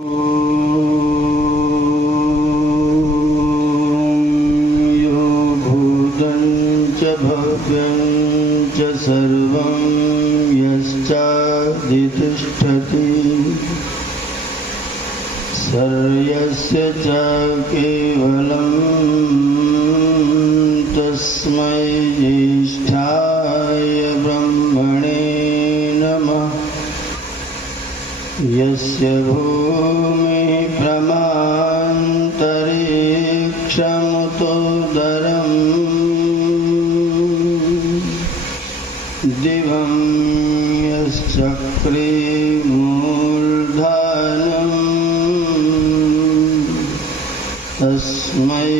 यो भूतं च भव्यं च सर्वं यश्चाधितिष्ठति सर्वस्य च केवलं तस्मै ज्येष्ठाय ब्रह्मणे नमः। यस्य भूमिः प्रमान्तरिक्षमुतोदरं दिवं यश्चक्रे मूर्धनं तस्मै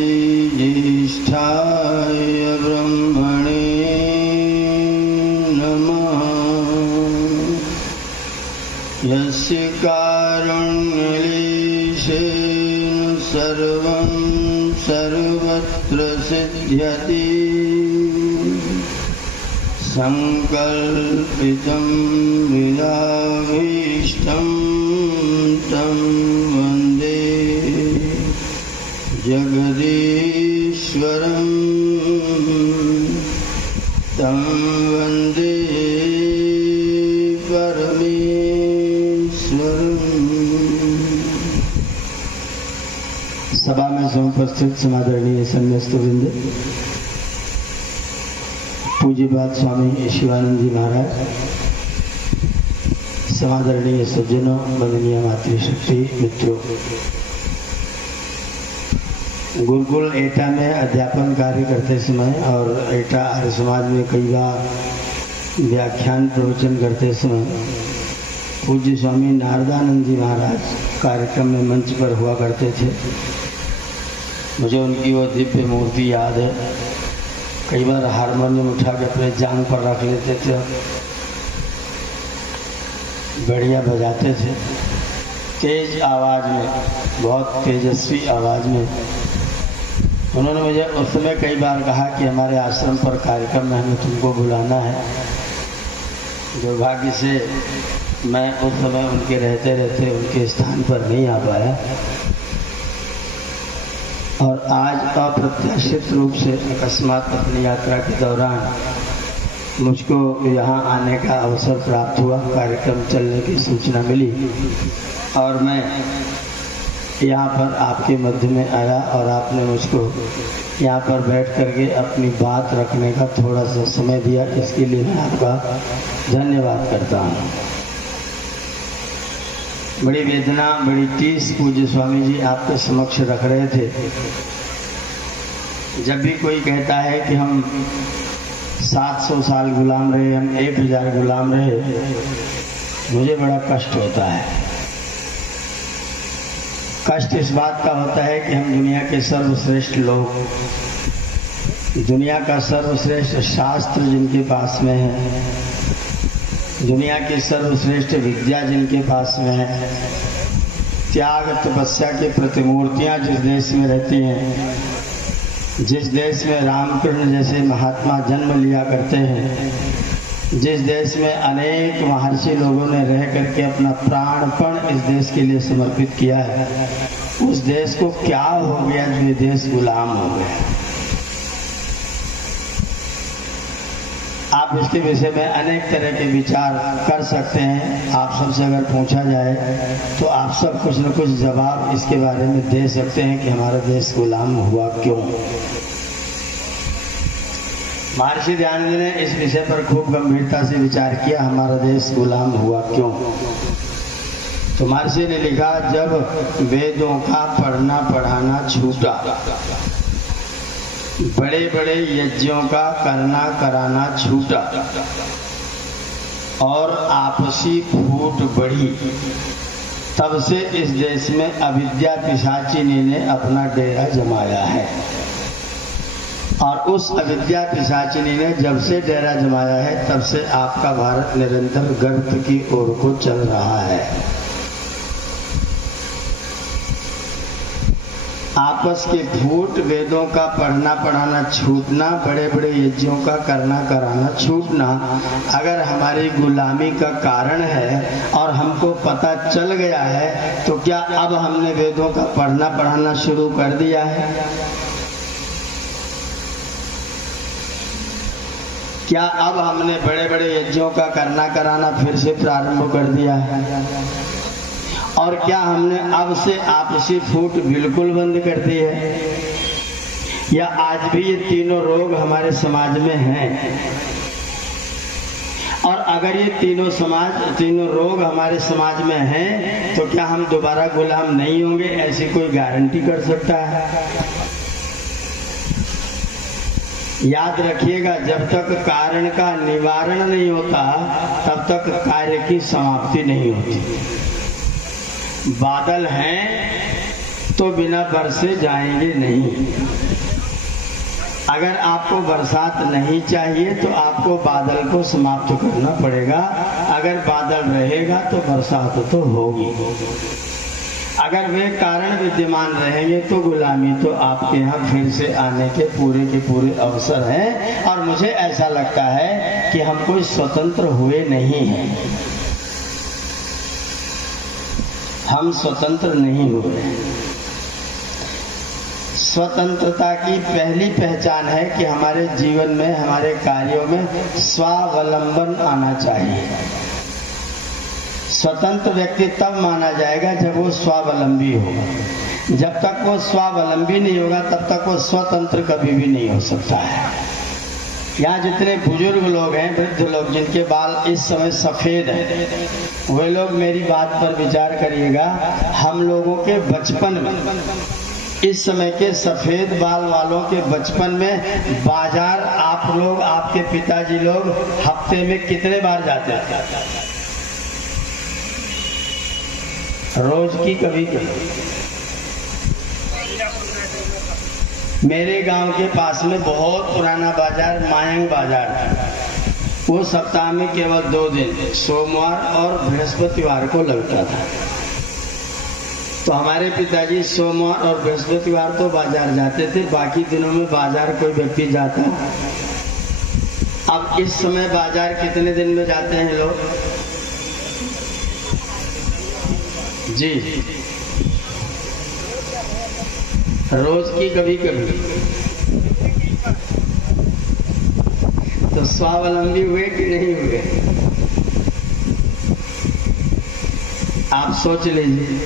ज्येष्ठाय ब्रह्मणे नमः। यस्य कारुण्यलेशेन सर्वं सर्वत्र सिद्ध्यति संकल्पितं विदाभीष्टं तं वन्दे जगदीश्वरं तं वन्दे परमेश्वरम्। सभा में समुपस्थित समादरणीय सन्यास्तवृंद, पूज्यपाद स्वामी शिवानंद जी महाराज, समादरणीय सज्जनों, वंदनीय मातृशक्ति मित्रों, गुरुकुल एटा में अध्यापन कार्य करते समय और एटा आर्य समाज में कई बार व्याख्यान प्रवचन करते समय पूज्य स्वामी नारदानंद जी महाराज कार्यक्रम में मंच पर हुआ करते थे। मुझे उनकी वो दिव्य मूर्ति याद है। कई बार हारमोनियम उठा के अपने जांग पर रख लेते थे, बढ़िया बजाते थे, तेज आवाज़ में, बहुत तेजस्वी आवाज़ में। उन्होंने मुझे उस समय कई बार कहा कि हमारे आश्रम पर कार्यक्रम में हमें तुमको बुलाना है। दुर्भाग्य से मैं उस समय उनके रहते रहते उनके स्थान पर नहीं आ पाया और आज अप्रत्याशित रूप से अकस्मात अपनी यात्रा के दौरान मुझको यहाँ आने का अवसर प्राप्त हुआ। कार्यक्रम चलने की सूचना मिली और मैं यहाँ पर आपके मध्य में आया और आपने मुझको यहाँ पर बैठ करके अपनी बात रखने का थोड़ा सा समय दिया। इसके लिए मैं आपका धन्यवाद करता हूँ। बड़ी वेदना, बड़ी टीस पूज्य स्वामी जी आपके समक्ष रख रहे थे। जब भी कोई कहता है कि हम 700 साल गुलाम रहे, हम 1000 गुलाम रहे, मुझे बड़ा कष्ट होता है। कष्ट इस बात का होता है कि हम दुनिया के सर्वश्रेष्ठ लोग, दुनिया का सर्वश्रेष्ठ शास्त्र जिनके पास में है, दुनिया की सर्वश्रेष्ठ विद्या जिनके पास में है, त्याग तपस्या की प्रतिमूर्तियां जिस देश में रहती हैं, जिस देश में रामकृष्ण जैसे महात्मा जन्म लिया करते हैं, जिस देश में अनेक महर्षि लोगों ने रह करके अपना प्राणपण इस देश के लिए समर्पित किया है, उस देश को क्या हो गया जो ये देश गुलाम हो गया। आप इसके विषय में अनेक तरह के विचार कर सकते हैं। आप सबसे अगर पूछा जाए तो आप सब कुछ न कुछ जवाब इसके बारे में दे सकते हैं कि हमारा देश गुलाम हुआ क्यों। महर्षि दयानंद ने इस विषय पर खूब गंभीरता से विचार किया, हमारा देश गुलाम हुआ क्यों। तो महर्षि ने लिखा, जब वेदों का पढ़ना पढ़ाना छूटा, बड़े बड़े यज्ञों का करना कराना छूटा और आपसी फूट बढ़ी, तब से इस देश में अविद्या पिशाचिनी ने अपना डेरा जमाया है। और उस अविद्या पिशाचिनी ने जब से डेरा जमाया है, तब से आपका भारत निरंतर गर्त की ओर को चल रहा है। आपस के फूट, वेदों का पढ़ना पढ़ाना छूटना, बड़े बड़े यज्ञों का करना कराना छूटना अगर हमारी गुलामी का कारण है और हमको पता चल गया है, तो क्या अब हमने वेदों का पढ़ना पढ़ाना शुरू कर दिया है? क्या अब हमने बड़े बड़े यज्ञों का करना कराना फिर से प्रारंभ कर दिया है? और क्या हमने अब से आपसी फूट बिल्कुल बंद कर दी है? या आज भी ये तीनों रोग हमारे समाज में हैं? और अगर ये तीनों रोग हमारे समाज में हैं, तो क्या हम दोबारा गुलाम नहीं होंगे? ऐसी कोई गारंटी कर सकता है? याद रखिएगा, जब तक कारण का निवारण नहीं होता तब तक कार्य की समाप्ति नहीं होती। बादल हैं तो बिना बरसे जाएंगे नहीं। अगर आपको बरसात नहीं चाहिए तो आपको बादल को समाप्त करना पड़ेगा। अगर बादल रहेगा तो बरसात तो होगी। अगर वे कारण विद्यमान रहेंगे तो गुलामी तो आपके यहाँ फिर से आने के पूरे अवसर हैं। और मुझे ऐसा लगता है कि हम कोई स्वतंत्र हुए नहीं हैं। हम स्वतंत्र नहीं हुए। स्वतंत्रता की पहली पहचान है कि हमारे जीवन में, हमारे कार्यों में स्वावलंबन आना चाहिए। स्वतंत्र व्यक्ति तब माना जाएगा जब वो स्वावलंबी होगा। जब तक वो स्वावलंबी नहीं होगा तब तक वो स्वतंत्र कभी भी नहीं हो सकता है। यहाँ जितने बुजुर्ग लोग हैं, वृद्ध लोग, जिनके बाल इस समय सफेद हैं, वे लोग मेरी बात पर विचार करिएगा। हम लोगों के बचपन में, इस समय के सफेद बाल वालों के बचपन में बाजार आप लोग, आपके पिताजी लोग हफ्ते में कितने बार जाते थे? रोज की कभी कभी। मेरे गांव के पास में बहुत पुराना बाजार मायंग बाजार था। वो सप्ताह में केवल 2 दिन, सोमवार और बृहस्पतिवार को लगता था। तो हमारे पिताजी सोमवार और बृहस्पतिवार तो बाजार जाते थे, बाकी दिनों में बाजार कोई व्यक्ति जाता। अब इस समय बाजार कितने दिन में जाते हैं लोग? जी, रोज की कभी कभी। तो स्वावलंबी हुए कि नहीं हुए? आप सोच लीजिए।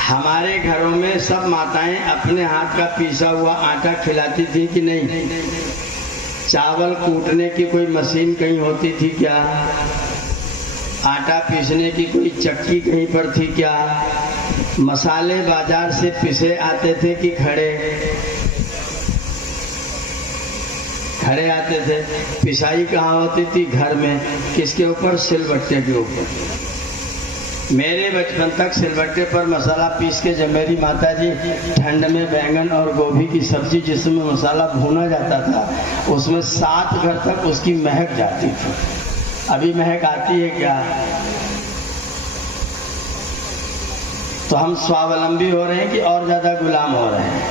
हमारे घरों में सब माताएं अपने हाथ का पीसा हुआ आटा खिलाती थी कि नहीं? चावल कूटने की कोई मशीन कहीं होती थी क्या? आटा पीसने की कोई चक्की कहीं पर थी क्या? मसाले बाजार से पिसे आते थे कि खड़े आते थे? पिसाई कहाँ होती थी? घर में। किसके ऊपर? सिलबट्टे के ऊपर। मेरे बचपन तक सिलबट्टे पर मसाला पीस के जब मेरी माताजी ठंड में बैंगन और गोभी की सब्जी जिसमें मसाला भूना जाता था, उसमें 7 घर तक उसकी महक जाती थी। अभी महक आती है क्या? तो हम स्वावलंबी हो रहे हैं कि और ज्यादा गुलाम हो रहे हैं?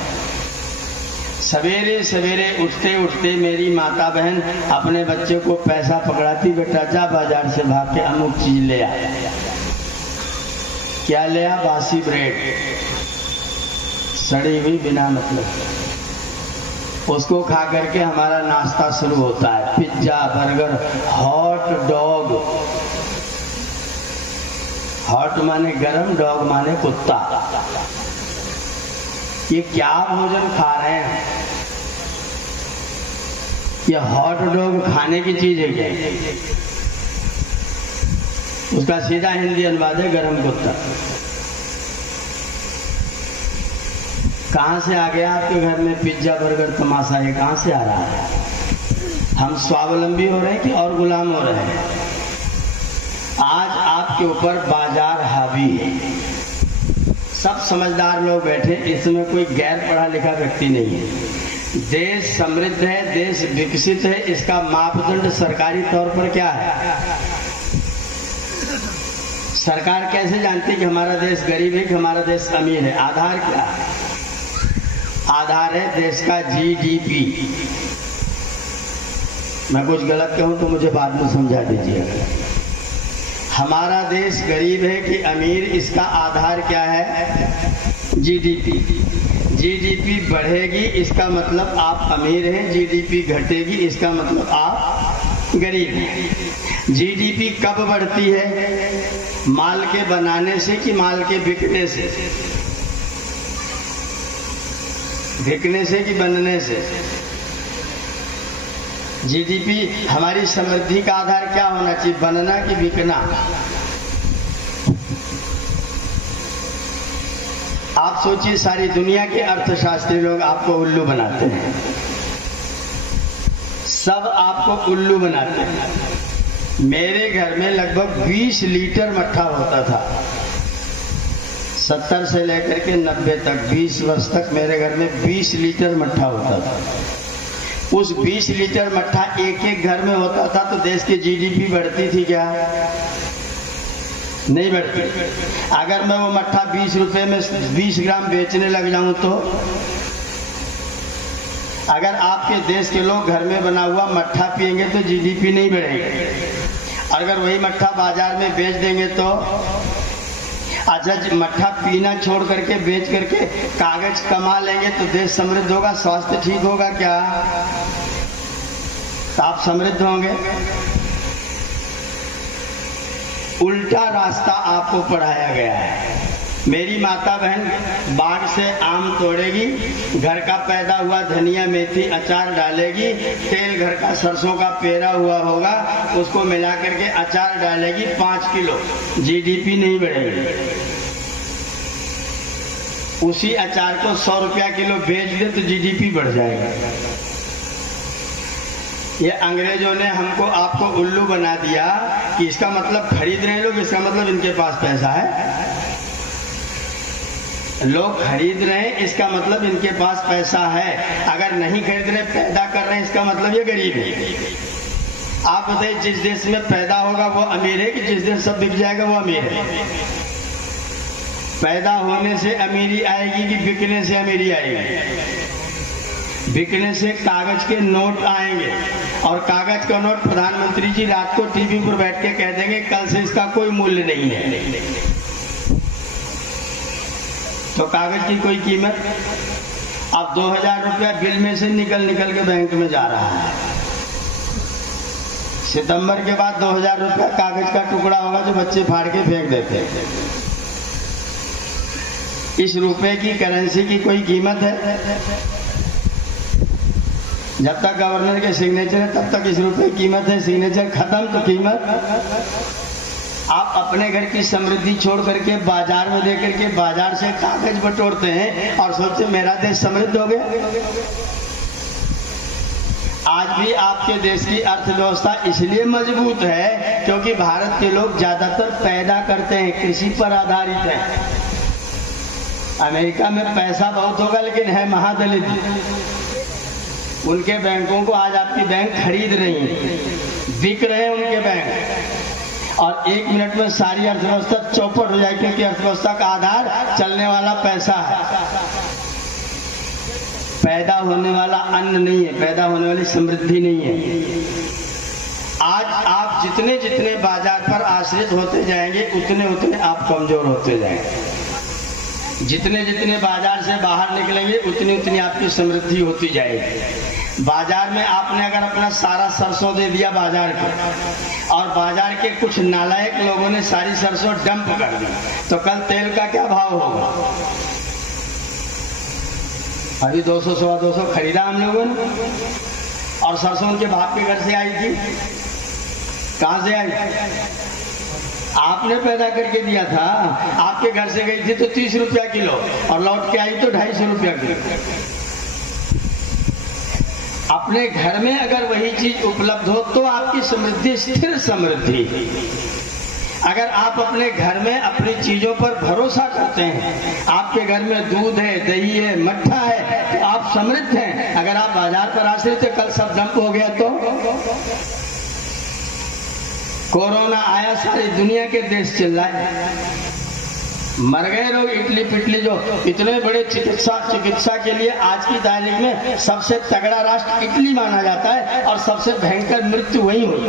सवेरे सवेरे उठते उठते मेरी माता बहन अपने बच्चे को पैसा पकड़ाती, बेटा जा बाजार से भाग के अमुक चीज ले आ। क्या ले आ? बासी ब्रेड, सड़ी हुई बिना मतलब। उसको खा करके हमारा नाश्ता शुरू होता है। Pizza, burger, hot dog. Hot माने गरम, डॉग माने कुत्ता। ये क्या भोजन खा रहे हैं? ये हॉट डॉग खाने की चीज है क्या? उसका सीधा हिंदी अनुवाद है गरम कुत्ता। कहां से आ गया आपके घर में पिज्जा, बर्गर, तमाशा? ये कहां से आ रहा है? हम स्वावलंबी हो रहे हैं कि और गुलाम हो रहे हैं? आज आपके ऊपर बाजार हावी है। सब समझदार लोग बैठे, इसमें कोई गैर पढ़ा लिखा व्यक्ति नहीं है। देश समृद्ध है, देश विकसित है, इसका मापदंड सरकारी तौर पर क्या है? सरकार कैसे जानती कि हमारा देश गरीब है कि हमारा देश अमीर है? आधार क्या है? आधार है देश का जीडीपी। मैं कुछ गलत कहूं तो मुझे बाद में समझा दीजिएगा। हमारा देश गरीब है कि अमीर, इसका आधार क्या है? जीडीपी। जीडीपी बढ़ेगी इसका मतलब आप अमीर हैं, जीडीपी घटेगी इसका मतलब आप गरीब हैं। जीडीपी कब बढ़ती है? माल के बनाने से कि माल के बिकने से? बिकने से कि बनने से? जीडीपी हमारी समृद्धि का आधार क्या होना चाहिए? बनना कि बिकना? आप सोचिए, सारी दुनिया के अर्थशास्त्री लोग आपको उल्लू बनाते हैं, सब आपको उल्लू बनाते हैं। मेरे घर में लगभग 20 लीटर मट्ठा होता था। 70 से लेकर के 90 तक, 20 वर्ष तक मेरे घर में 20 लीटर मट्ठा होता था। उस 20 लीटर मट्ठा एक एक घर में होता था तो देश की जीडीपी बढ़ती थी क्या? नहीं बढ़ती। अगर मैं वो मट्ठा 20 रुपए में 20 ग्राम बेचने लग जाऊं तो? अगर आपके देश के लोग घर में बना हुआ मट्ठा पिएंगे तो जीडीपी नहीं बढ़ेगी। अगर वही मट्ठा बाजार में बेच देंगे तो? अच्छा, मट्ठा पीना छोड़ करके बेच करके कागज कमा लेंगे तो देश समृद्ध होगा, स्वास्थ्य ठीक होगा क्या? तो आप समृद्ध होंगे। उल्टा रास्ता आपको पढ़ाया गया है। मेरी माता बहन बाग से आम तोड़ेगी, घर का पैदा हुआ धनिया मेथी अचार डालेगी, तेल घर का सरसों का पेरा हुआ होगा उसको मिला करके अचार डालेगी 5 किलो, जीडीपी नहीं बढ़ेगी। उसी अचार को 100 रुपया किलो बेच दे तो जीडीपी बढ़ जाएगा। ये अंग्रेजों ने हमको आपको उल्लू बना दिया कि इसका मतलब खरीद रहे लोग, इसका मतलब इनके पास पैसा है। लोग खरीद रहे हैं इसका मतलब इनके पास पैसा है। अगर नहीं खरीद रहे, पैदा कर रहे हैं, इसका मतलब ये गरीब है। आप बताइए, जिस देश में पैदा होगा वो अमीर है कि जिस देश सब बिक जाएगा वो अमीर है? पैदा होने से अमीरी आएगी कि बिकने से अमीरी आएगी? बिकने से कागज के नोट आएंगे और कागज का नोट प्रधानमंत्री जी रात को टीवी पर बैठ के कह देंगे कल से इसका कोई मूल्य नहीं है, तो कागज की कोई कीमत। अब 2000 रुपया बिल में से निकल के बैंक में जा रहा है। सितंबर के बाद 2000 रुपया कागज का टुकड़ा होगा जो बच्चे फाड़ के फेंक देते हैं। इस रुपए की करेंसी की कोई कीमत है? जब तक गवर्नर के सिग्नेचर है तब तक इस रुपए की कीमत है, सिग्नेचर खत्म तो कीमत। आप अपने घर की समृद्धि छोड़ करके बाजार में लेकर के बाजार से कागज बटोरते हैं और सोचते मेरा देश समृद्ध हो गया। आज भी आपके देश की अर्थव्यवस्था इसलिए मजबूत है क्योंकि भारत के लोग ज्यादातर पैदा करते हैं, कृषि पर आधारित है। अमेरिका में पैसा बहुत होगा लेकिन है महादलित। उनके बैंकों को आज आपकी बैंक खरीद रही है, बिक रहे हैं उनके बैंक, और 1 मिनट में सारी अर्थव्यवस्था चौपट हो जाएगी क्योंकि अर्थव्यवस्था का आधार चलने वाला पैसा है, पैदा होने वाला अन्न नहीं है, पैदा होने वाली समृद्धि नहीं है। आज आप जितने जितने बाजार पर आश्रित होते जाएंगे उतने उतने आप कमजोर होते जाएंगे। जितने जितने बाजार से बाहर निकलेंगे उतनी उतनी आपकी समृद्धि होती जाएगी। बाजार में आपने अगर अपना सारा सरसों दे दिया बाजार को और बाजार के कुछ नालायक लोगों ने सारी सरसों डंप कर दी तो कल तेल का क्या भाव होगा? अभी 200 सवा 200 खरीदा हम लोगों ने और सरसों उनके बाप के घर से आई थी। कहां से आई? आपने पैदा करके दिया था। आपके घर से गई थी तो 30 रुपया किलो और लौट के आई तो 250 रुपया किलो। अपने घर में अगर वही चीज उपलब्ध हो तो आपकी समृद्धि स्थिर समृद्धि। अगर आप अपने घर में अपनी चीजों पर भरोसा करते हैं, आपके घर में दूध है, दही है, मट्ठा है, तो आप समृद्ध हैं। अगर आप बाजार पर आश्रित थे, कल सब डंप हो गया तो कोरोना आया, सारी दुनिया के देश चिल्लाए, मर गए लोग इटली पिटली। जो इतने बड़े चिकित्सा के लिए आज की तारीख में सबसे तगड़ा राष्ट्र इटली माना जाता है और सबसे भयंकर मृत्यु वही हुई।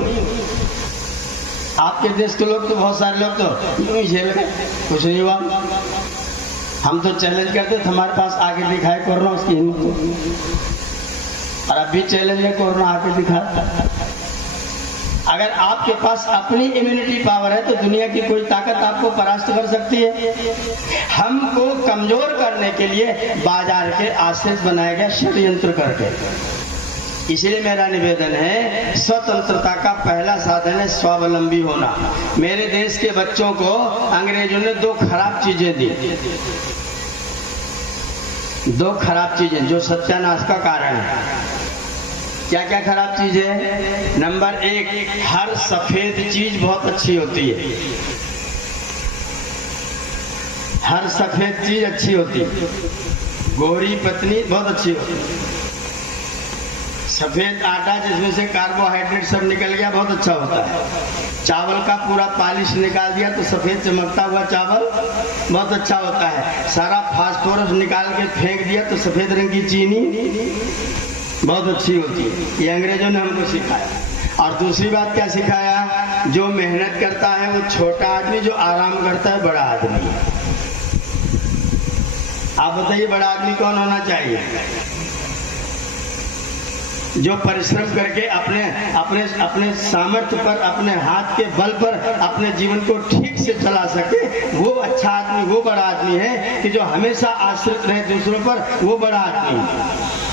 आपके देश के लोग तो बहुत सारे लोग तो यूं ही झेल गए, कुछ नहीं हुआ। हम तो चैलेंज करते थे, हमारे पास आके दिखाए कोरोना, उसकी हिम्मत। और अब भी चैलेंज है, कोरोना आके दिखाता। अगर आपके पास अपनी इम्यूनिटी पावर है तो दुनिया की कोई ताकत आपको परास्त कर सकती है। हमको कमजोर करने के लिए बाजार के आश्रित बनाया गया षड्यंत्र करके। इसलिए मेरा निवेदन है, स्वतंत्रता का पहला साधन है स्वावलंबी होना। मेरे देश के बच्चों को अंग्रेजों ने दो खराब चीजें दी, दो खराब चीजें जो सत्यानाश का कारण है। क्या क्या खराब चीज है? नंबर एक, हर सफेद चीज बहुत अच्छी होती है, हर सफेद चीज अच्छी होती है। गोरी पत्नी बहुत अच्छी होती है। सफेद आटा जिसमें से कार्बोहाइड्रेट सब निकल गया बहुत अच्छा होता है। चावल का पूरा पॉलिश निकाल दिया तो सफेद चमकता हुआ चावल बहुत अच्छा होता है। सारा फास्फोरस निकाल के फेंक दिया तो सफेद रंग की चीनी बहुत अच्छी होती है। ये अंग्रेजों ने हमको सिखाया। और दूसरी बात क्या सिखाया? जो मेहनत करता है वो छोटा आदमी, जो आराम करता है बड़ा आदमी। आप बताइए बड़ा आदमी कौन होना चाहिए? जो परिश्रम करके अपने अपने अपने सामर्थ्य पर, अपने हाथ के बल पर अपने जीवन को ठीक से चला सके, वो अच्छा आदमी, वो बड़ा आदमी है। कि जो हमेशा आश्रित रहे दूसरों पर, वो बड़ा आदमी है।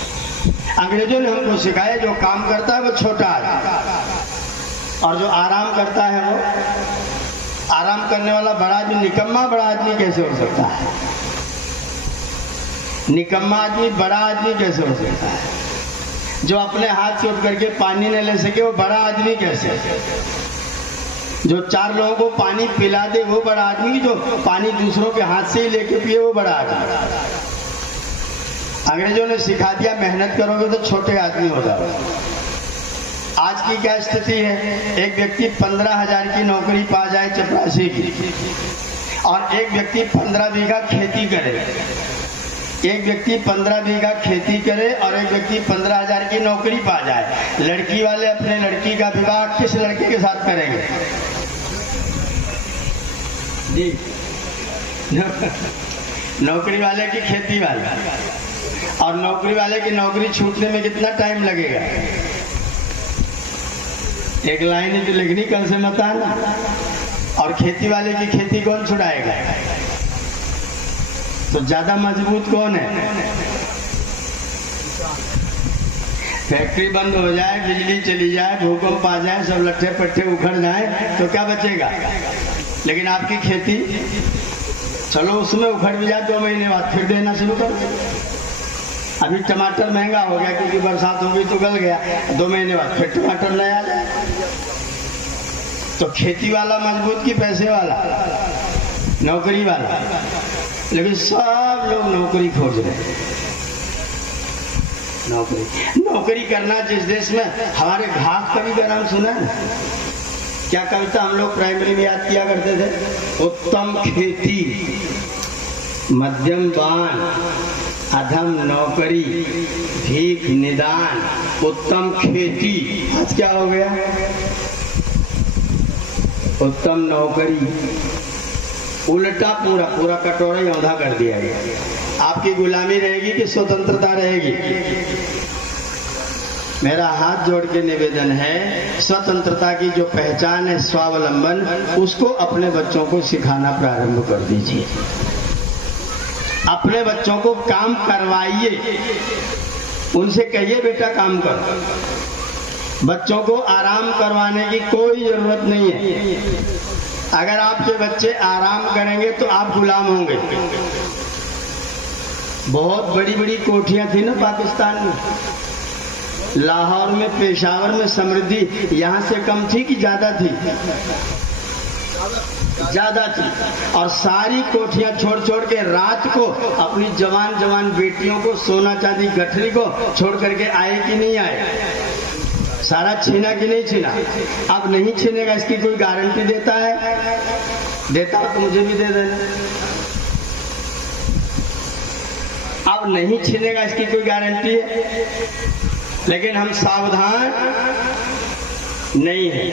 अंग्रेजों ने हमको सिखाया जो काम करता है वो छोटा आदमी, और जो आराम करता है वो आराम करने वाला बड़ा आदमी। निकम्मा बड़ा आदमी कैसे हो सकता है? निकम्मा आदमी बड़ा आदमी कैसे हो सकता है? जो अपने हाथ से उठ करके पानी न ले सके वो बड़ा आदमी कैसे? जो 4 लोगों को पानी पिला दे वो बड़ा आदमी। जो पानी दूसरों के हाथ से ही लेके पिए वो बड़ा आदमी। अंग्रेजों ने सिखा दिया मेहनत करोगे तो छोटे आदमी हो जाओगे। आज की क्या स्थिति है? एक व्यक्ति 15,000 की नौकरी पा जाए चपरासी की, और एक व्यक्ति 15 बीघा खेती करे, एक व्यक्ति 15 बीघा खेती करे और एक व्यक्ति 15,000 की नौकरी पा जाए। लड़की वाले अपने लड़की का विवाह किस लड़के के साथ करेंगे जी? नौकरी वाले की खेती वाले। और नौकरी वाले की नौकरी छूटने में कितना टाइम लगेगा? एक लाइन ही तो लिखनी कल से मत आना। और खेती वाले की खेती कौन छुड़ाएगा? तो ज्यादा मजबूत कौन है? फैक्ट्री बंद हो जाए, बिजली चली जाए, भूकंप आ जाए, सब लट्ठे पट्टे उखड़ जाए तो क्या बचेगा? लेकिन आपकी खेती, चलो उसमें उखड़ भी जाए 2 महीने बाद फिर देना शुरू कर। अभी टमाटर महंगा हो गया क्योंकि बरसात हो गई तो गल गया, 2 महीने बाद फिर टमाटर नया जाए। तो खेती वाला मजबूत कि पैसे वाला? नौकरी वाला। लेकिन सब लोग नौकरी खोज रहे हैं। नौकरी करना जिस देश में, हमारे घाट कवि का नाम सुना है? क्या कविता हम लोग प्राइमरी में याद किया करते थे? उत्तम खेती, मध्यम दान, अधम नौकरी, भीख निदान, उत्तम खेती। आज क्या हो गया? उत्तम नौकरी। उल्टा पूरा पूरा कटोरा ही औंधा कर दिया गया। आपकी गुलामी रहेगी कि स्वतंत्रता रहेगी? मेरा हाथ जोड़ के निवेदन है, स्वतंत्रता की जो पहचान है स्वावलंबन, उसको अपने बच्चों को सिखाना प्रारंभ कर दीजिए। अपने बच्चों को काम करवाइए, उनसे कहिए बेटा काम करो। बच्चों को आराम करवाने की कोई जरूरत नहीं है। अगर आपके बच्चे आराम करेंगे तो आप गुलाम होंगे। बहुत बड़ी बड़ी कोठियां थी ना पाकिस्तान में, लाहौर में, पेशावर में समृद्धि यहाँ से कम थी कि ज्यादा थी? ज्यादा थी। और सारी कोठियां छोड़ छोड़ के रात को अपनी जवान जवान बेटियों को, सोना चांदी गठरी को छोड़ करके आए कि नहीं आए? सारा छीना कि नहीं छीना? अब नहीं छीनेगा इसकी कोई गारंटी देता है? देता तो मुझे भी दे देना। अब नहीं छीनेगा इसकी कोई गारंटी है? लेकिन हम सावधान नहीं है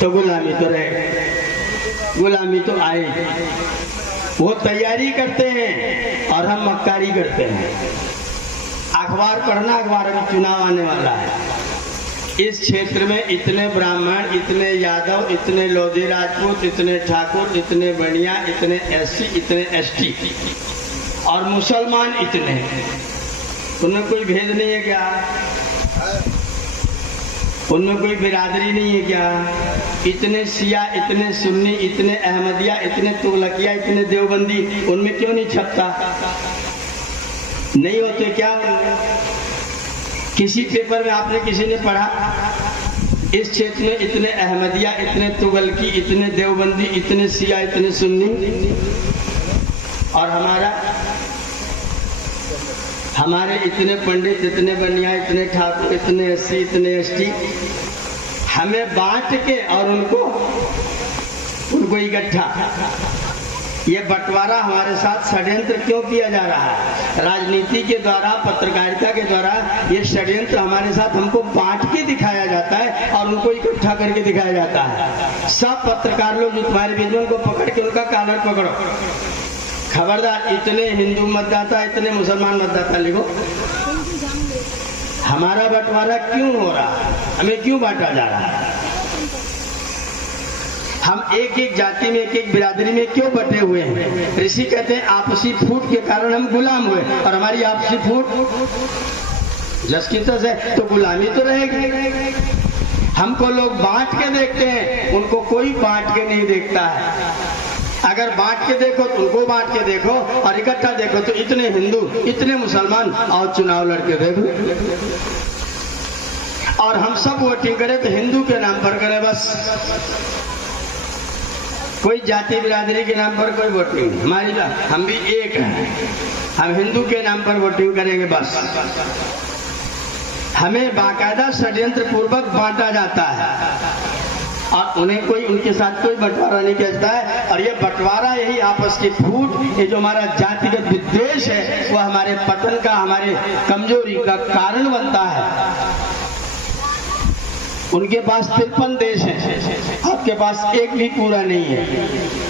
तो गुलामी तो रहेगी, गुलामी तो आएगी। वो तैयारी करते हैं और हम मक्कारी करते हैं। अखबार पढ़ना, अखबार में चुनाव आने वाला है। इस क्षेत्र में इतने ब्राह्मण, इतने यादव, इतने लोधी राजपूत, इतने ठाकुर, इतने बनिया, इतने एससी, इतने एसटी और मुसलमान इतने, उनमें कोई भेद नहीं है क्या? उनमें कोई बिरादरी नहीं है क्या? इतने शिया, इतने सुन्नी, इतने अहमदिया, इतने तुगलकिया, इतने देवबंदी, उनमें क्यों नहीं छपता? नहीं होते क्या? किसी पेपर में आपने किसी ने पढ़ा इस क्षेत्र में इतने अहमदिया, इतने तुगलकी, इतने देवबंदी, इतने शिया, इतने सुन्नी, और हमारे इतने पंडित, इतने बनिया, इतने ठाकुर, इतने एससी, इतने एसटी, हमें बांट के और उनको इकट्ठा, ये बंटवारा हमारे साथ षड्यंत्र क्यों किया जा रहा है? राजनीति के द्वारा, पत्रकारिता के द्वारा ये षड्यंत्र हमारे साथ हमको बांट के दिखाया जाता है और उनको इकट्ठा करके दिखाया जाता है। सब पत्रकार लोग जो तुम्हारे बीच में, उनको पकड़ के उनका कॉलर पकड़ो, खबरदार इतने हिंदू मतदाता, इतने मुसलमान मतदाता लिखो। हमारा बंटवारा क्यों हो रहा है? हमें क्यों बांटा जा रहा है? हम एक एक जाति में, एक एक बिरादरी में क्यों बटे हुए हैं? ऋषि कहते हैं आपसी फूट के कारण हम गुलाम हुए, और हमारी आपसी फूट जस की तस है तो गुलामी तो रहेगी। हमको लोग बांट के देखते हैं, उनको कोई बांट के नहीं देखता है। अगर बांट के देखो तो उनको बांट के देखो, और इकट्ठा देखो तो इतने हिंदू, इतने मुसलमान, और चुनाव लड़के देखो। और हम सब वोटिंग करें तो हिंदू के नाम पर करें बस, कोई जाति बिरादरी के नाम पर कोई वोटिंग नहीं। हमारी हम भी एक हैं, हम हिंदू के नाम पर वोटिंग करेंगे बस। हमें बाकायदा षड्यंत्र पूर्वक बांटा जाता है और उन्हें कोई, उनके साथ कोई बंटवारा नहीं करता है। और ये बंटवारा, यही आपस की फूट, ये जो हमारा जातिगत विद्वेष है, वह हमारे पतन का, हमारे कमजोरी का कारण बनता है। उनके पास 53 देश हैं, आपके पास एक भी पूरा नहीं है।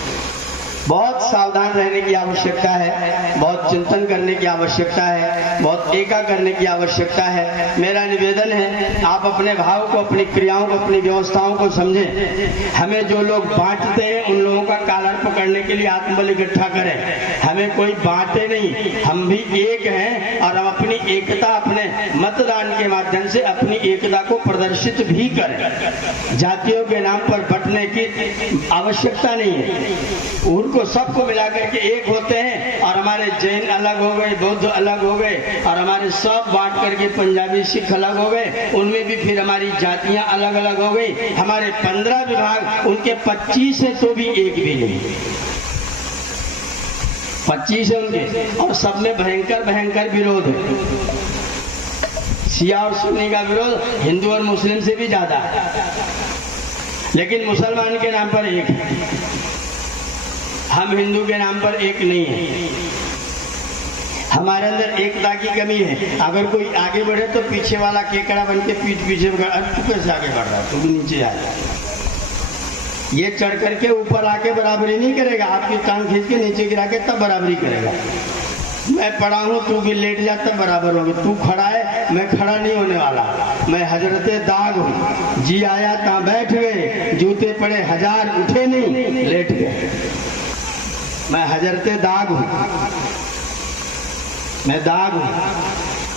बहुत सावधान रहने की आवश्यकता है, बहुत चिंतन करने की आवश्यकता है, बहुत एका करने की आवश्यकता है। मेरा निवेदन है आप अपने भाव को, अपनी क्रियाओं को, अपनी व्यवस्थाओं को समझें। हमें जो लोग बांटते हैं उन लोगों का कॉलर पकड़ने के लिए आत्मबल इकट्ठा करें। हमें कोई बांटे नहीं, हम भी एक हैं और हम अपनी एकता, अपने मतदान के माध्यम से अपनी एकता को प्रदर्शित भी करें। जातियों के नाम पर बंटने की आवश्यकता नहीं है। उनको सबको मिलाकर के एक होते हैं, और हमारे जैन अलग हो गए, बौद्ध अलग हो गए, और हमारे सब बांट करके पंजाबी सिख अलग हो गए, उनमें भी फिर हमारी जातियां अलग अलग हो गई। हमारे 15 विभाग, उनके 25 है तो भी एक भी नहीं, 25 है उनके, और सब में भयंकर भयंकर विरोध है। शिया और सुन्नी का विरोध हिंदू और मुस्लिम से भी ज्यादा है, लेकिन मुसलमान के नाम पर एक है, हम हिंदू के नाम पर एक नहीं है। हमारे अंदर एकता की कमी है। अगर कोई आगे बढ़े तो पीछे वाला केकड़ा बन के पीठ पीछे तू कैसे आगे बढ़ रहा है, तू भी नीचे आ जा। ये चढ़ करके ऊपर आके बराबरी नहीं करेगा, आपकी टांग खींच के नीचे गिरा के तब बराबरी करेगा। मैं पड़ा हूं, तू भी लेट जा तब बराबर होगा। तू खड़ा है, मैं खड़ा नहीं होने वाला। मैं हजरते दाग हूं, जी आया ता बैठ गए, जूते पड़े 1000 उठे नहीं, लेट गए। मैं हजरते दाग हूं, मैं दाग हूं।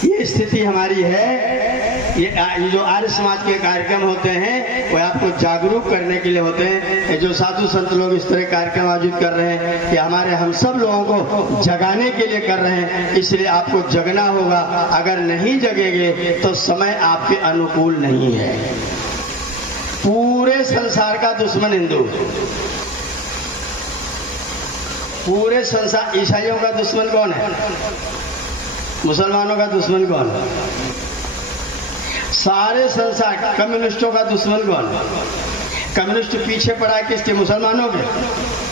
ये स्थिति हमारी है। ये जो आर्य समाज के कार्यक्रम होते हैं वो आपको जागरूक करने के लिए होते हैं। ये जो साधु संत लोग इस तरह कार्यक्रम आयोजित कर रहे हैं, ये हमारे हम सब लोगों को जगाने के लिए कर रहे हैं। इसलिए आपको जगना होगा। अगर नहीं जगेंगे तो समय आपके अनुकूल नहीं है। पूरे संसार का दुश्मन हिंदू, पूरे संसार। ईसाइयों का दुश्मन कौन है? मुसलमानों का दुश्मन कौन है? सारे संसार कम्युनिस्टों का दुश्मन कौन है? कम्युनिस्ट पीछे पड़ा है किसके? मुसलमानों के।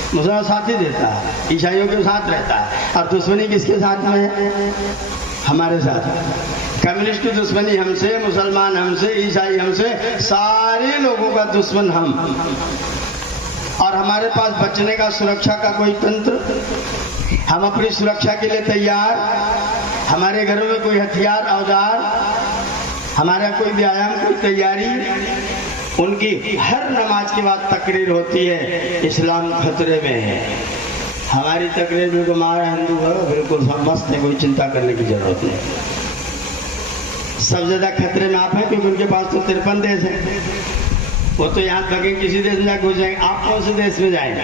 मुसलमान साथ ही देता है, ईसाइयों के साथ रहता है, और दुश्मनी किसके साथ में है? हमारे साथ। कम्युनिस्ट की दुश्मनी हमसे, मुसलमान हमसे, ईसाई हमसे, सारे लोगों का दुश्मन हम। और हमारे पास बचने का, सुरक्षा का कोई तंत्र? हम अपनी सुरक्षा के लिए तैयार? हमारे घरों में कोई हथियार, औजार, हमारा कोई व्यायाम, कोई तैयारी? उनकी हर नमाज के बाद तकरीर होती है, इस्लाम खतरे में है। हमारी तकरीर बिल्कुल हमारा हिंदू है, बिल्कुल सब मस्त है, कोई चिंता करने की जरूरत नहीं। सब ज्यादा खतरे में आप हैं, क्योंकि उनके पास तो 53 देश है। वो तो यहाँ तक किसी देश में जाकर घुस जाएंगे। आप कौन से देश में जाएंगे?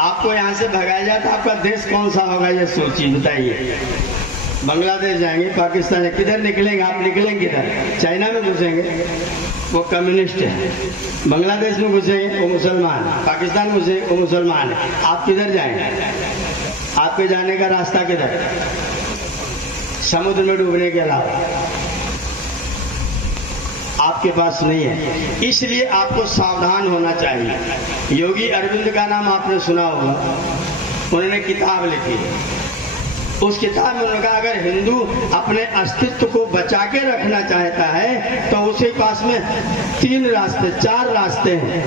आपको यहाँ से भगाया जाए तो आपका देश कौन सा होगा, ये सोचिए, बताइए। बांग्लादेश जाएंगे, पाकिस्तान, किधर निकलेंगे आप? निकलेंगे किधर? चाइना में घुसेंगे, वो कम्युनिस्ट है। बांग्लादेश में घुसेंगे, वो मुसलमान। पाकिस्तान में घुसेंगे, वो मुसलमान है। आप किधर जाएंगे? आपके जाने का रास्ता किधर? समुद्र में डूबने के अलावा आपके पास नहीं है। इसलिए आपको सावधान होना चाहिए। योगी अरविंद का नाम आपने सुना होगा। उन्होंने किताब लिखी। उस किताब में उन्होंने कहा, अगर हिंदू अपने अस्तित्व को बचा के रखना चाहता है तो उसके पास में 3 रास्ते, 4 रास्ते हैं।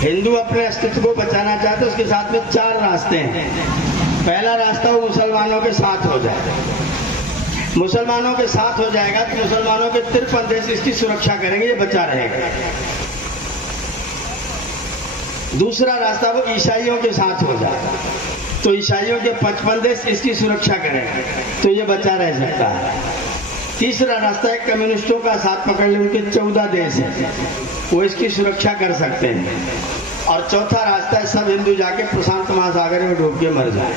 हिंदू अपने अस्तित्व को बचाना चाहता है, उसके साथ में 4 रास्ते हैं। पहला रास्ता वो मुसलमानों के साथ हो जाए। मुसलमानों के साथ हो जाएगा तो मुसलमानों के 53 देश इसकी सुरक्षा करेंगे, ये बचा रहेगा। दूसरा रास्ता वो ईसाइयों के साथ हो जाए तो ईसाइयों के 55 देश इसकी सुरक्षा करेंगे, तो ये बचा रह सकता है। तीसरा रास्ता है कम्युनिस्टों का साथ पकड़ ले, उनके 14 देश हैं, वो इसकी सुरक्षा कर सकते हैं। और चौथा रास्ता है सब हिंदू जाके प्रशांत महासागर में डूब के मर जाए।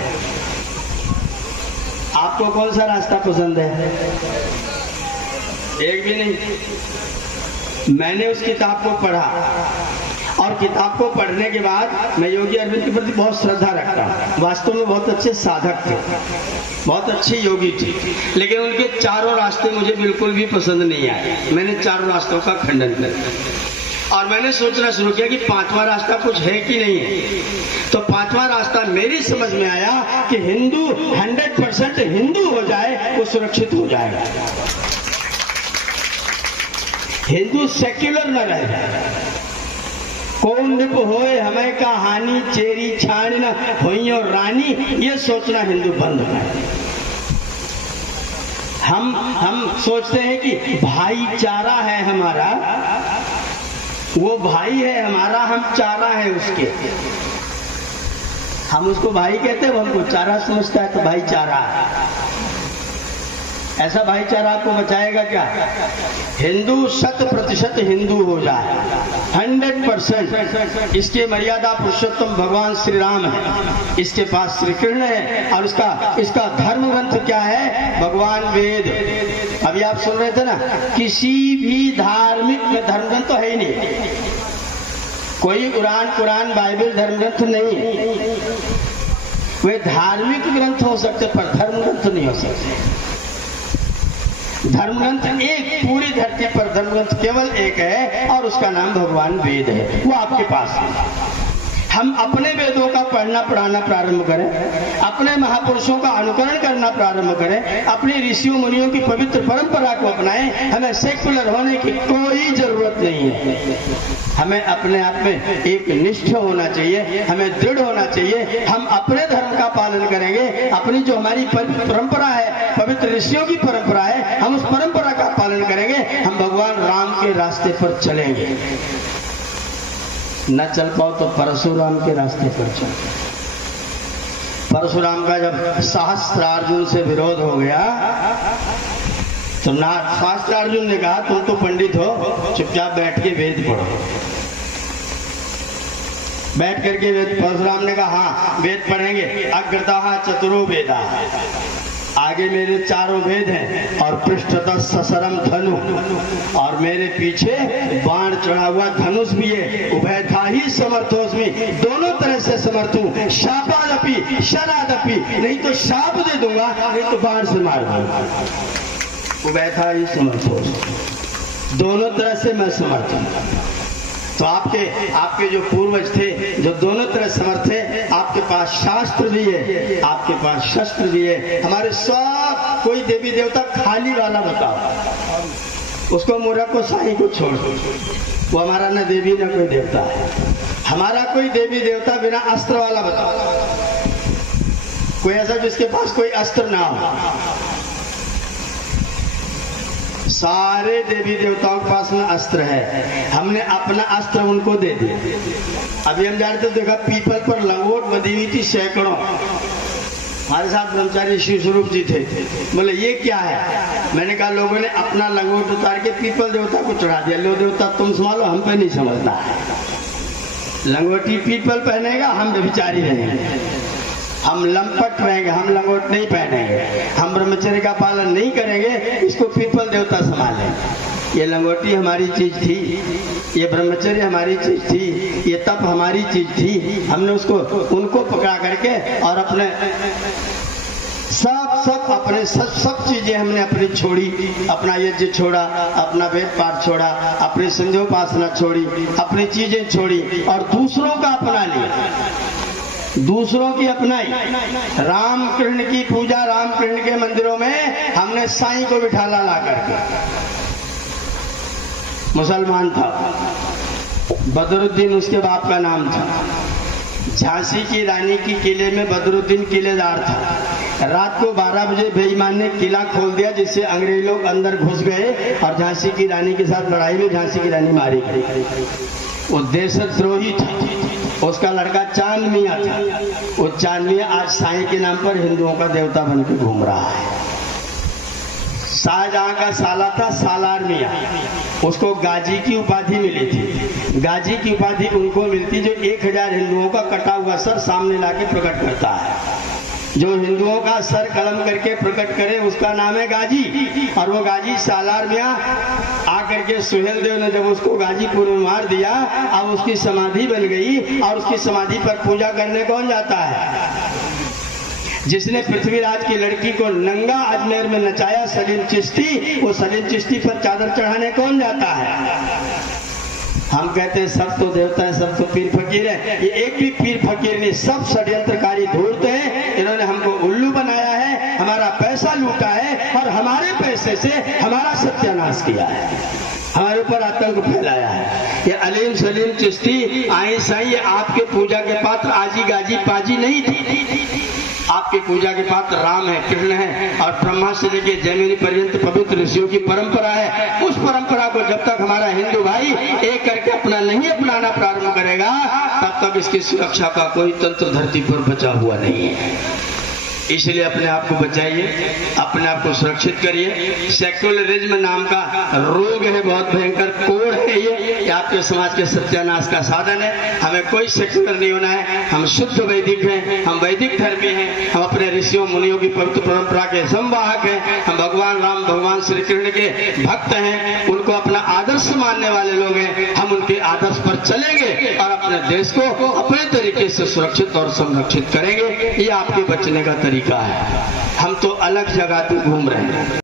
आपको कौन सा रास्ता पसंद है? एक भी नहीं। मैंने उस किताब को पढ़ा और किताब को पढ़ने के बाद मैं योगी अरविंद के प्रति बहुत श्रद्धा रखता हूँ। वास्तव में बहुत अच्छे साधक थे, बहुत अच्छे योगी थे, लेकिन उनके चारों रास्ते मुझे बिल्कुल भी पसंद नहीं आए। मैंने चारों रास्तों का खंडन कर दिया और मैंने सोचना शुरू किया कि 5वां रास्ता कुछ है कि नहीं है। तो 5वां रास्ता मेरी समझ में आया कि हिंदू 100% हिंदू हो जाए, वो सुरक्षित हो जाएगा। हिंदू सेक्युलर न रहे। कौन निप होए हमें का हानि, चेरी छाण न होइयो रानी, ये सोचना हिंदू बंद करे। हम सोचते हैं कि भाईचारा है हमारा, वो भाई है हमारा, हम चारा है उसके। हम उसको भाई कहते हैं, वो हमको चारा समझता है, तो भाईचारा है। ऐसा भाईचारा आपको बचाएगा क्या? हिंदू 100% हिंदू हो जाए, 100%। इसके मर्यादा पुरुषोत्तम भगवान श्री राम है, इसके पास श्री कृष्ण है, और इसका धर्म ग्रंथ क्या है? भगवान वेद। अभी आप सुन रहे थे ना, किसी भी धार्मिक में धर्म ग्रंथ तो है ही नहीं। कोई कुरान बाइबल धर्म ग्रंथ नहीं। वे धार्मिक ग्रंथ हो सकते पर धर्म ग्रंथ नहीं हो सकते। धर्म ग्रंथ एक, पूरी धरती पर धर्म ग्रंथ केवल एक है और उसका नाम भगवान वेद है, वो आपके पास है। हम अपने वेदों का पढ़ना पढ़ाना प्रारंभ करें, अपने महापुरुषों का अनुकरण करना प्रारंभ करें, अपने ऋषियों मुनियों की पवित्र परंपरा को अपनाएं। हमें सेकुलर होने की कोई जरूरत नहीं है। हमें अपने आप में एक निष्ठ होना चाहिए, हमें दृढ़ होना चाहिए। हम अपने धर्म का पालन करेंगे, अपनी जो हमारी परंपरा है, पवित्र ऋषियों की परंपरा है, हम उस परंपरा का पालन करेंगे। हम भगवान राम के रास्ते पर चलेंगे। न चल पाओ तो परशुराम के रास्ते पर चल। परशुराम का जब सहस्त्रार्जुन से विरोध हो गया तो सहस्त्रार्जुन ने कहा, तुम तो पंडित हो, चुपचाप बैठ के वेद पढ़ो। बैठ करके वेद, परशुराम ने कहा हाँ वेद पढ़ेंगे। अग्रतः चतुरो वेदा, आगे मेरे 4 वेद हैं और पृष्ठतः ससरम धनु, और मेरे पीछे बाण चढ़ा हुआ धनुष भी है। उभयथा ही समर्थोस्मि, दोनों तरह से से समर्थ हूँ, शापादपि शरादपि, नहीं तो शाप दे दूंगा, नहीं तो बाण से मार दूंगा। वो बैठा ही समर्थ हो, दोनों तरह से मैं समर्थ हूँ। तो आपके जो पूर्वज थे जो दोनों तरह समर्थ थे, आपके पास शास्त्र भी है, आपके पास शस्त्र भी है। हमारे सब कोई देवी देवता खाली वाला बताओ, उसको मूर्ख को साईं को छोड़, वो हमारा न देवी न कोई देवता है। हमारा कोई देवी देवता बिना अस्त्र वाला बताओ, कोई ऐसा जिसके पास कोई अस्त्र ना हो। सारे देवी देवताओं के पास में अस्त्र है, हमने अपना अस्त्र उनको दे दिया। अभी हम जानते देखा पीपल पर लंगोट बंधी हुई थी सैकड़ों, हमारे साथ ब्रह्मचारी शिव स्वरूप जी थे। बोले ये क्या है? मैंने कहा लोगों ने अपना लंगोट उतार के पीपल देवता को चढ़ा दिया। लो देवता तुम संभालो, हम पे नहीं समझता है। लंगोटी पीपल पहनेगा, हम व्यभिचारी रहेंगे, हम लंपट रहेंगे, हम लंगोट नहीं पहनेंगे, हम ब्रह्मचर्य का पालन नहीं करेंगे, इसको पीपल देवता संभालेंगे। ये लंगोटी हमारी चीज थी, ये ब्रह्मचर्य हमारी चीज थी, ये तप हमारी चीज थी। हमने उनको पकड़ा करके और अपने सब चीजें हमने अपनी छोड़ी, अपना यज्ञ छोड़ा, अपना वेद पाठ छोड़ा, अपनी संध्योपासना छोड़ी, अपनी चीजें छोड़ी और दूसरों का अपना लिया, दूसरों की अपनाई। रामकृष्ण की पूजा रामकृष्ण के मंदिरों में हमने साईं को बिठाला ला करके। मुसलमान था, बदरुद्दीन उसके बाप का नाम था। झांसी की रानी की किले में बदरुद्दीन किलेदार था। रात को 12 बजे बेईमान ने किला खोल दिया, जिससे अंग्रेज लोग अंदर घुस गए और झांसी की रानी के साथ लड़ाई में झांसी की रानी मारी गई। वो देशद्रोही था, उसका लड़का चांद मियां था। वो चांद मियां आज साईं के नाम पर हिंदुओं का देवता बनकर घूम रहा है। शाहजहां का साला था सालार मियां, उसको गाजी की उपाधि मिली थी। गाजी की उपाधि उनको मिलती जो 1000 हिंदुओं का कटा हुआ सर सामने लाके प्रकट करता है। जो हिंदुओं का सर कलम करके प्रकट करे उसका नाम है गाजी। और वो गाजी सालार मियां आकर के सुहेल देव ने जब उसको गाजीपुर में मार दिया, अब उसकी समाधि बन गई। और उसकी समाधि पर पूजा करने कौन जाता है? जिसने पृथ्वीराज की लड़की को नंगा अजमेर में नचाया, सलीम चिश्ती, वो सलीम चिश्ती पर चादर चढ़ाने कौन जाता है? हम कहते हैं सब तो देवता है, सब तो पीर फकीर है। ये एक भी पीर फकीर नहीं, सब षड्यंत्रकारी धूर्त हैं। इन्होंने हमको उल्लू बनाया है, हमारा पैसा लूटा है और हमारे पैसे से हमारा सत्यानाश किया है, हमारे ऊपर आतंक फैलाया है। ये अलीम सलीम चिश्ती आई साईं, ये आपके पूजा के पात्र आजी गाजी पाजी नहीं थी। आपकी पूजा के पात्र राम है, कृष्ण है और ब्रह्मा से लेकर जैमिनी पर्यंत पवित्र ऋषियों की परंपरा है। उस परंपरा को जब तक हमारा हिंदू भाई एक करके अपना नहीं अपनाना प्रारंभ करेगा, तब तक इसकी सुरक्षा का कोई तंत्र धरती पर बचा हुआ नहीं है। इसलिए अपने आप को बचाइए, अपने आप को सुरक्षित करिए। सेक्युलरिज्म नाम का रोग है, बहुत भयंकर कोड़ है ये आपके समाज के सत्यानाश का साधन है। हमें कोई सेक्युलर नहीं होना है, हम शुद्ध वैदिक हैं, हम वैदिक धर्मी हैं, हम अपने ऋषियों मुनियों की पवित्र परंपरा के संवाहक हैं, हम भगवान राम भगवान श्री कृष्ण के भक्त हैं, उनको अपना आदर्श मानने वाले लोग हैं। हम उनके आदर्श पर चलेंगे और अपने देश को अपने तरीके से सुरक्षित और संरक्षित करेंगे। ये आपके बचने का तरीका है। हम तो अलग जगह पे घूम रहे हैं।